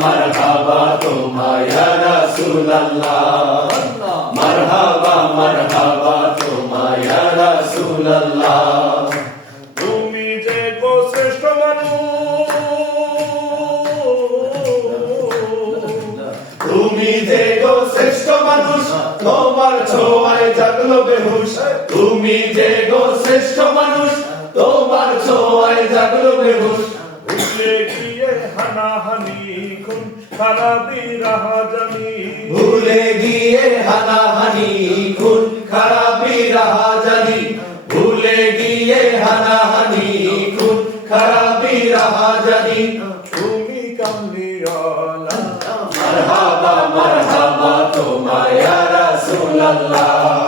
মারহাবা তোমায় ইয়া রাসূলুল্লাহ মারহাবা তোমায় ইয়া রাসূলুল্লাহ তুমি যে গো শ্রেষ্ঠ মানুষ তুমি যে গো শ্রেষ্ঠ মানুষ তোমার ছোঁয়ায় জাগলো বেহুশ তুমি যে গো শ্রেষ্ঠ মানুষ তোমার ছোঁয়ায় জাগলো বেহুশ ভুলে গিয়ে হানাহানি খুন খারাপি রাহাজানি ভুলে গিয়ে হানাহানি খুন খারাপি রাহাজানি ভুলে গিয়ে হানাহানি খুন খারাপি রাহাজানি তুমি কামলিওয়ালা মারহাবা তোমায় ইয়া রাসূলুল্লাহ